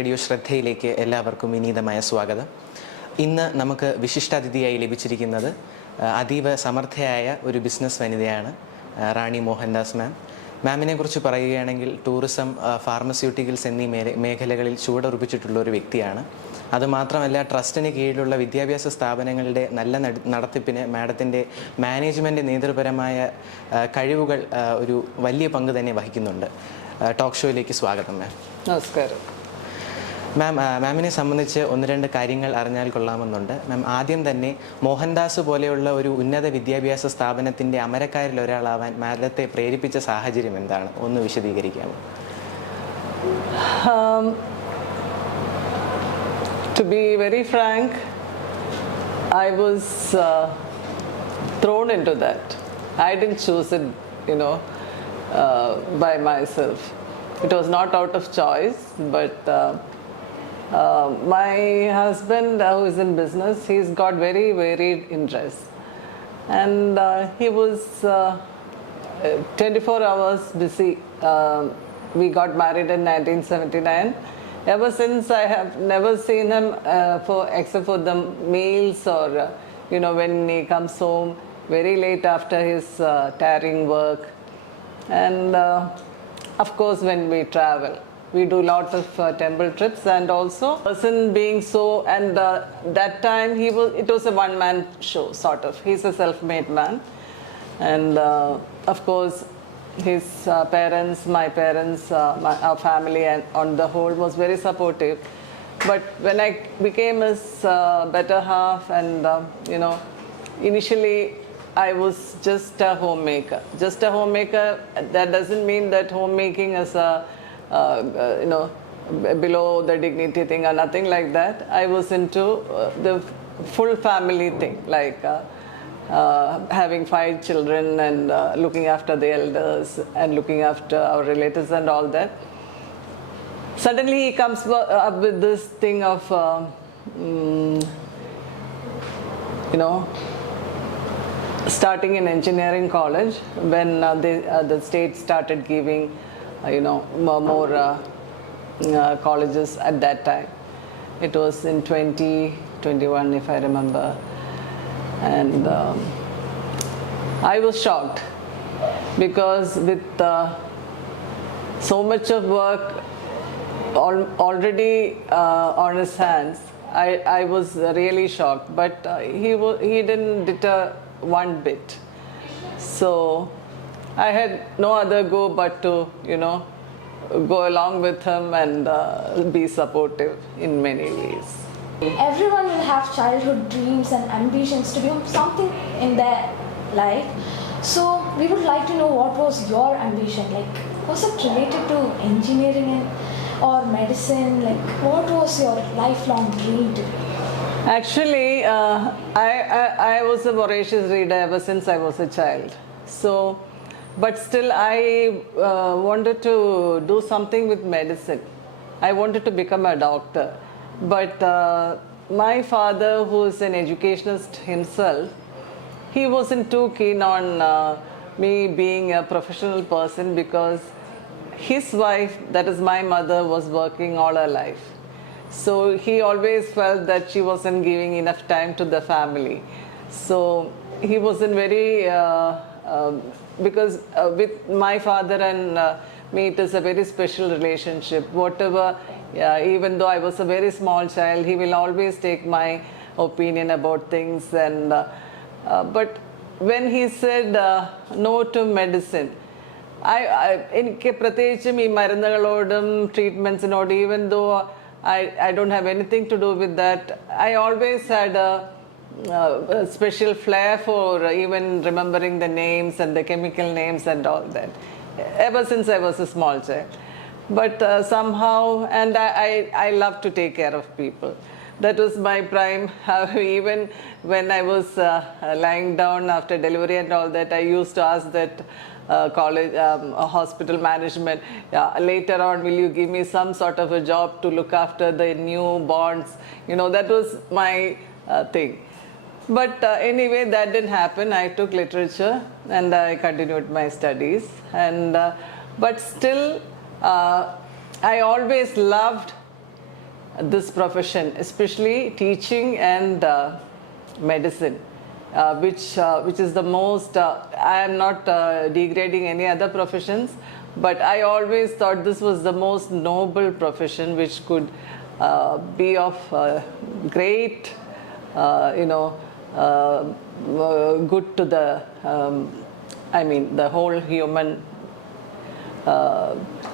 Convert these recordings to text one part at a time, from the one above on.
Radio ശ്രദ്ധയിലേക്ക് എല്ലാവർക്കും വിനീതമായ സ്വാഗതം. ഇന്ന് നമുക്ക് വിശിഷ്ടാതിഥിയായി ലഭിച്ചിരിക്കുന്നത് അതീവ സമർത്ഥയായ ഒരു ബിസിനസ് വനിതയാണ് റാണി മോഹൻദാസ് മാം. മാമിനെ കുറിച്ച് പറയുകയാണെങ്കിൽ ടൂറിസം, ഫാർമസ്യൂട്ടിക്കൽസ് എന്നീ മേഖലകളിൽ ചുവടുറപ്പിച്ചിട്ടുള്ള ഒരു വ്യക്തിയാണ്. അതുമാത്രമല്ല, ട്രസ്റ്റിന് കീഴിലുള്ള വിദ്യാഭ്യാസ സ്ഥാപനങ്ങളുടെ നല്ല നടത്തിപ്പിന് മാഡത്തിൻ്റെ മാനേജ്മെൻറ്റ് നേതൃപരമായ കഴിവുകൾ ഒരു വലിയ പങ്ക് തന്നെ വഹിക്കുന്നുണ്ട്. ടോക്ക് ഷോയിലേക്ക് സ്വാഗതം മാം. നമസ്കാരം മാം. മാമിനെ സംബന്ധിച്ച് ഒന്ന് രണ്ട് കാര്യങ്ങൾ അറിഞ്ഞാൽ കൊള്ളാമെന്നുണ്ട്. മാം, ആദ്യം തന്നെ മോഹൻദാസ് പോലെയുള്ള ഒരു ഉന്നത വിദ്യാഭ്യാസ സ്ഥാപനത്തിൻ്റെ അമരക്കാരിൽ ഒരാളാവാൻ മാഡത്തെ പ്രേരിപ്പിച്ച സാഹചര്യം എന്താണ്? ഒന്ന് വിശദീകരിക്കാമോ? To be very frank, I was thrown into that. I didn't choose it, by myself. It was not out of choice, but my husband, who is in business, he's got very varied interests, and he was 24 hours busy. We got married in 1979. Ever since, I have never seen him except for the meals or when he comes home very late after his tiring work, and of course when we travel. We do lot of temple trips, and also person being so, and that time it was a one-man show sort of. He's a self-made man, and of course his parents, my parents, our family, and on the whole was very supportive. But when I became his better half, and initially I was just a homemaker. Just a homemaker. That doesn't mean that homemaking is a below the dignity thing or nothing like that. I was into the full family thing, like having 5 children and looking after the elders and looking after our relatives and all that. Suddenly he comes up with this thing of starting in engineering college when the state started giving more colleges at that time. It was in 2021, if I remember, and I was shocked because with so much of work already on his hands, I was really shocked. But he didn't deter one bit. So I had no other go but to, go along with him and be supportive in many ways. Everyone will have childhood dreams and ambitions to do something in their life. So we would like to know, what was your ambition? Like, was it related to engineering or medicine? Like, what was your lifelong dream to be? Actually, I was a voracious reader ever since I was a child. But still I wanted to do something with medicine. I wanted to become a doctor. But my father, who is an educationist himself, he wasn't too keen on me being a professional person because his wife, that is my mother, was working all her life. So he always felt that she wasn't giving enough time to the family. So he wasn't very because with my father and me, it is a very special relationship. Whatever, even though I was a very small child, he will always take my opinion about things. And but when he said no to medicine, എനിക്ക് പ്രത്യേകിച്ചും ഈ മരുന്നുകളോടും ട്രീറ്റ്മെൻറ്റ്സിനോടും, even though I don't have anything to do with that, I always had a special flair for even remembering the names and the chemical names and all that, ever since I was a small child. But somehow, and I love to take care of people. That was my prime. Even when I was lying down after delivery and all that, I used to ask that college hospital management, later on, will you give me some sort of a job to look after the newborns? That was my thing. But anyway, that didn't happen. I took literature and I continued my studies. And but still, I always loved this profession, especially teaching and medicine, which is the most, I am not degrading any other professions, but I always thought this was the most noble profession which could be of great, good to the, the whole human.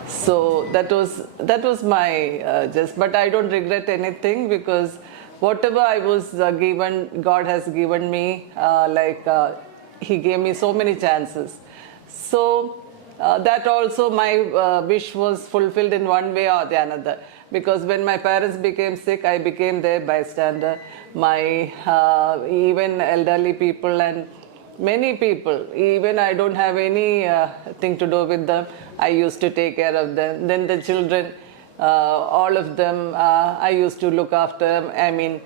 So that was my but I don't regret anything, because whatever I was given, God has given me, He gave me so many chances. So that also my wish was fulfilled in one way or the another, because when my parents became sick, I became their bystander. My even elderly people and many people, even I don't have any thing to do with them, I used to take care of them. Then the children, all of them, I used to look after them.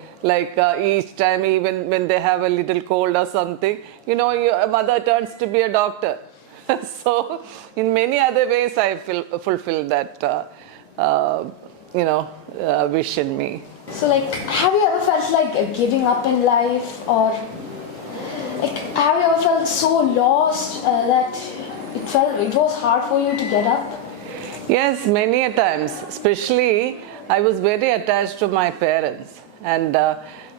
Each time, even when they have a little cold or something, your mother turns to be a doctor. So in many other ways I fulfill that wish in me. So have you ever felt like giving up in life, or have you ever felt so lost that it was hard for you to get up? Yes, many a times. Especially I was very attached to my parents, and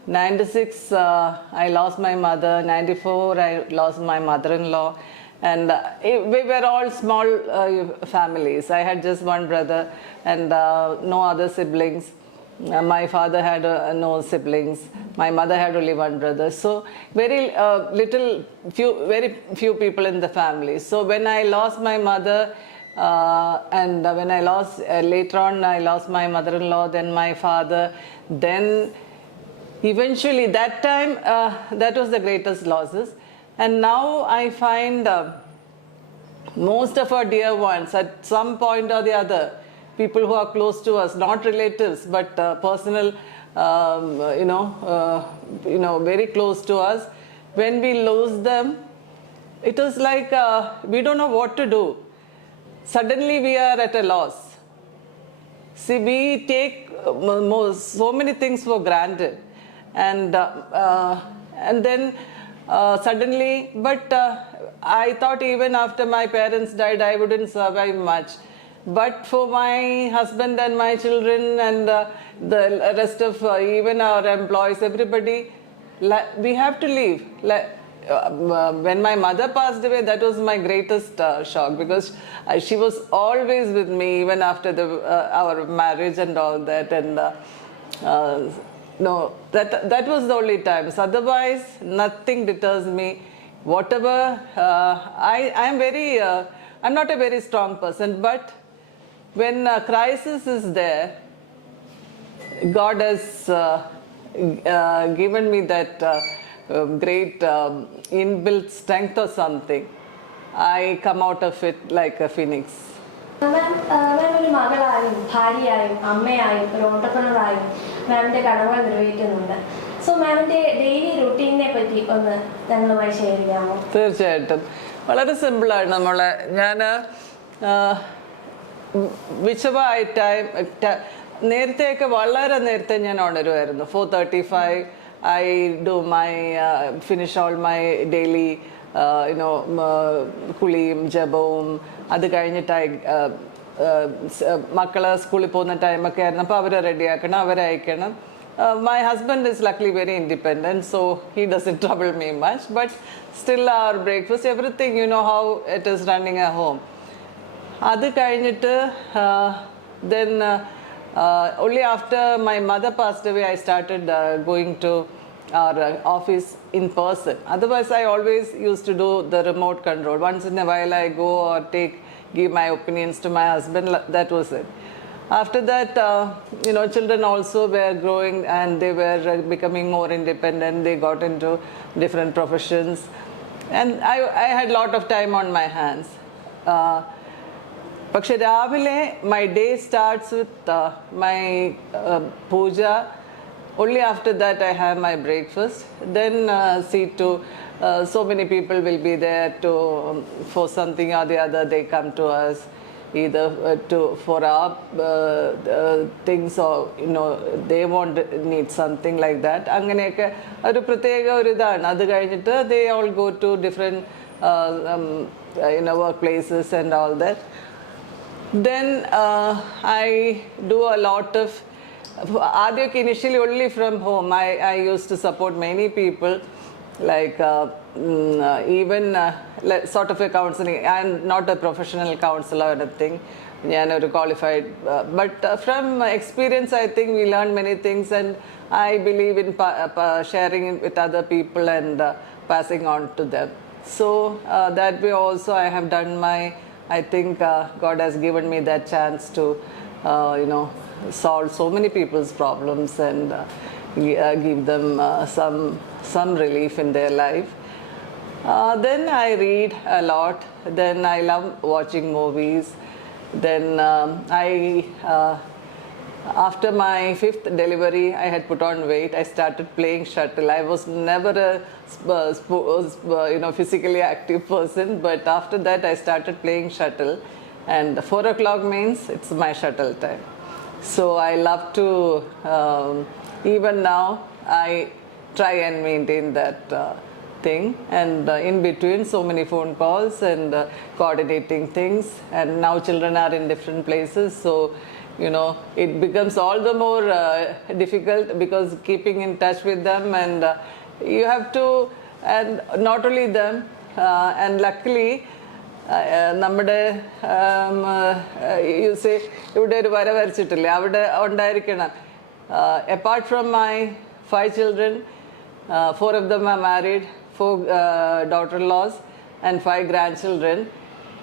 96 I lost my mother, 94 I lost my mother-in-law, and we were all small families. I had just one brother and no other siblings. My father had no siblings. My mother had only one brother. So very very few people in the family. So when I lost my mother, and when I lost later on, I lost my mother-in-law, then my father, then eventually that time that was the greatest losses. And now I find most of our dear ones at some point or the other, people who are close to us, not relatives, but personal, very close to us. When we lose them, it was like we don't know what to do. Suddenly we are at a loss. See, we take so many things for granted, and then suddenly, but I thought even after my parents died, I wouldn't survive much. But for my husband and my children and the rest of even our employees, everybody, we have to leave. When my mother passed away, that was my greatest shock, because she was always with me even after our marriage and all that. And no, that was the only time. So otherwise, nothing deters me. Whatever, I'm not a very strong person, but when a crisis is there, God has given me that great inbuilt strength or something. I come out of it like a phoenix. മാം ഒരു മകളായും ഭാര്യയായും അമ്മയായും ഒരു ഓണ്ടർപ്രണറായും മാമിൻ്റെ കടമകൾ നിർവഹിക്കുന്നുണ്ട്. So മാമിൻ്റെ daily റുട്ടീനെ പറ്റി ഒന്ന് ഞങ്ങളുമായി share ചെയ്യാമോ? തീർച്ചയായിട്ടും. വളരെ സിമ്പിളാണ്. ഞാൻ വിച്ചവായ ടൈം നേരത്തെയൊക്കെ വളരെ നേരത്തെ ഞാൻ ഉണരുമായിരുന്നു. 4:35 I do finish all my daily കുളിയും ജപവും. അത് കഴിഞ്ഞിട്ട് മക്കളെ സ്കൂളിൽ പോകുന്ന ടൈമൊക്കെ ആയിരുന്നു. അപ്പോൾ അവരെ റെഡിയാക്കണം, അവരെ അയക്കണം. My husband is luckily very independent, so he doesn't trouble me much. But still our breakfast, everything, how it is running a home. അത് കഴിഞ്ഞിട്ട് then only after my mother passed away, I started going to our office in person. Otherwise, I always used to do the remote control. Once in a while, I go or give my opinions to my husband. That was it. After that, children also were growing and they were becoming more independent. They got into different professions. And I had a lot of time on my hands. പക്ഷെ രാവിലെ my day starts with my puja. Only after that I have my breakfast. Then see to so many people will be there for something or the other. They come to us. either for our things, or they need something like that. അങ്ങനെയൊക്കെ ഒരു പ്രത്യേക ഒരു ഇതാണ്. അത് കഴിഞ്ഞിട്ട് they all go to different workplaces and all that. Then I do a lot of Adyak initially only from home. I used to support many people, like even sort of a counseling. I'm not a professional counselor or anything. I'm a qualified, but from experience, I think we learn many things, and I believe in sharing it with other people and passing on to them. So that way also I have done I think God has given me that chance to, solve so many people's problems and give them some relief in their life. Then I read a lot. Then I love watching movies. Then after my 5th delivery, I had put on weight. I started playing shuttle. I was never a physically active person, but after that I started playing shuttle, and 4 o'clock means it's my shuttle time. So I love to, even now I try and maintain that thing, and in between so many phone calls and coordinating things, and now children are in different places, so it becomes all the more difficult, because keeping in touch with them, and you have to, and not only them, and luckily നമ്മുടെ you say ഇവിടെ ഒരു വര വരച്ചിട്ടില്ലേ, അവിടെ ഉണ്ടായിരിക്കണം. Apart from my 5 children, 4 of them are married, 4 daughter-in-laws and 5 grandchildren.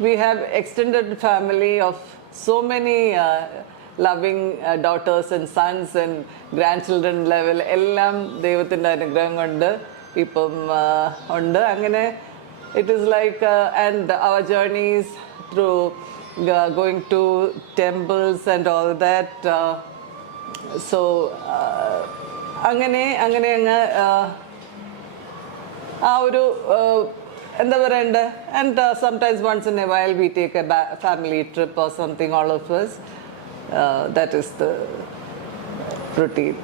We have extended family of so many loving daughters and sons and grandchildren level. എല്ലാം ദൈവത്തിൻ്റെ അനുഗ്രഹം കൊണ്ട് ഇപ്പം ഉണ്ട്. അങ്ങനെ it is like, and our journeys through going to temples and all that. So അങ്ങനെ അങ്ങ് ആ ഒരു എന്താ പറയണ്ടേ, and sometimes once in a while we take a family trip or something, all of us. That is the routine.